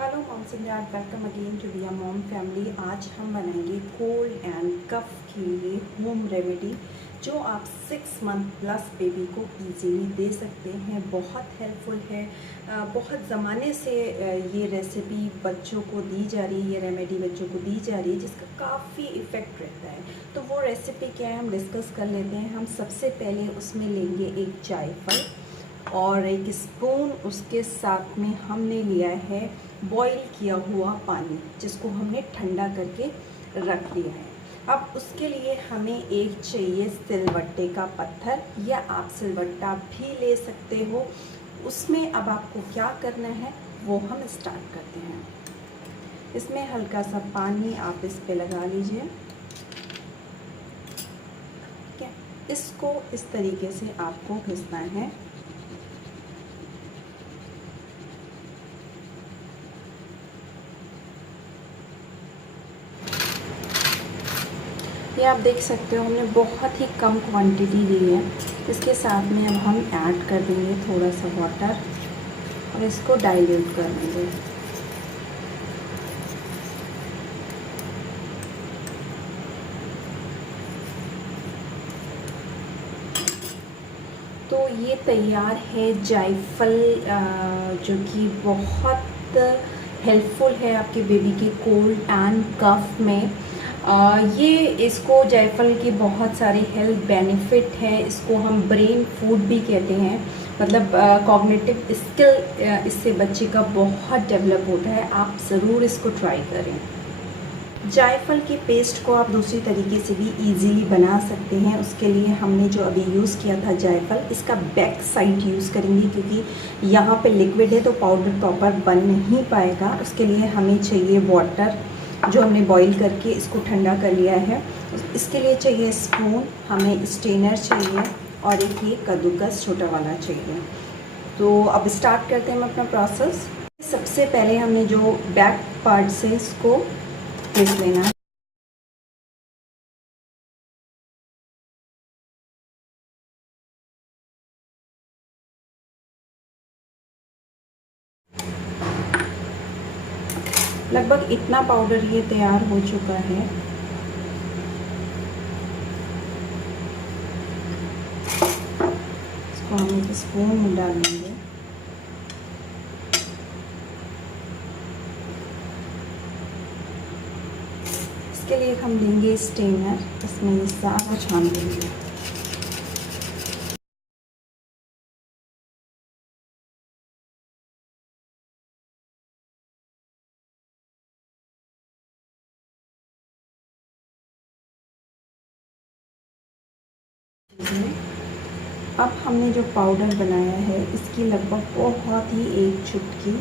Hello moms and dads, welcome again to be a mom family. आज हम बनाएंगे cold and कफ के लिए होम रेमेडी जो आप 6 मंथ प्लस बेबी को इजीली दे सकते हैं। बहुत हेल्पफुल है। बहुत ज़माने से ये रेसिपी बच्चों को दी जा रही है, ये रेमेडी बच्चों को दी जा रही है जिसका काफ़ी इफ़ेक्ट रहता है। तो वो रेसिपी क्या है हम डिस्कस कर लेते हैं। हम सबसे पहले उसमें लेंगे एक जायफल और एक स्पून उसके साथ में हमने लिया है बॉईल किया हुआ पानी जिसको हमने ठंडा करके रख लिया है। अब उसके लिए हमें एक चाहिए सिलवट्टे का पत्थर, या आप सिलवट्टा भी ले सकते हो। उसमें अब आपको क्या करना है वो हम स्टार्ट करते हैं। इसमें हल्का सा पानी आप इस पे लगा लीजिए। ठीक है, इसको इस तरीके से आपको घिसना है। ये आप देख सकते हो हमने बहुत ही कम क्वांटिटी ली है। इसके साथ में अब हम ऐड कर देंगे थोड़ा सा वाटर और इसको डाइल्यूट कर देंगे। तो ये तैयार है जायफल, जो कि बहुत हेल्पफुल है आपके बेबी के कोल्ड एंड कफ में। ये इसको जायफल की बहुत सारे हेल्थ बेनिफिट है। इसको हम ब्रेन फूड भी कहते हैं। मतलब कॉग्निटिव स्किल इससे बच्चे का बहुत डेवलप होता है। आप ज़रूर इसको ट्राई करें। जायफल की पेस्ट को आप दूसरी तरीके से भी इजीली बना सकते हैं। उसके लिए हमने जो अभी यूज़ किया था जायफल, इसका बैक साइड यूज़ करेंगे क्योंकि यहाँ पे लिक्विड है तो पाउडर प्रॉपर बन नहीं पाएगा। उसके लिए हमें चाहिए वाटर जो हमने बॉईल करके इसको ठंडा कर लिया है। इसके लिए चाहिए स्पून, हमें स्ट्रेनर चाहिए और एक ये कद्दूकस छोटा वाला चाहिए। तो अब स्टार्ट करते हैं हम अपना प्रोसेस। सबसे पहले हमने जो बैक पार्ट से इसको पीस लेना है। लगभग इतना पाउडर ये तैयार हो चुका है। इसको हम एक स्पून में डालेंगे। इसके लिए हम लेंगे स्ट्रेनर, इसमें ये सारा छान देंगे। अब हमने जो पाउडर बनाया है इसकी लगभग बहुत ही एक चुटकी,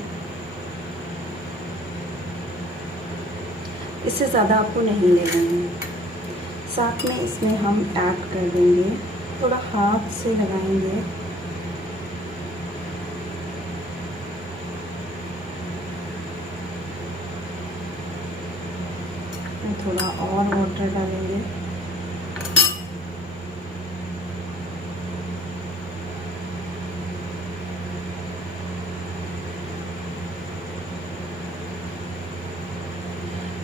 इससे ज़्यादा आपको नहीं लेना है। साथ में इसमें हम ऐड कर देंगे, थोड़ा हाथ से लगाएंगे। थोड़ा और वाटर डालेंगे।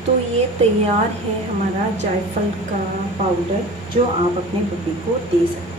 तो ये तैयार है हमारा जायफल का पाउडर जो आप अपने बेबी को दे सकते हैं।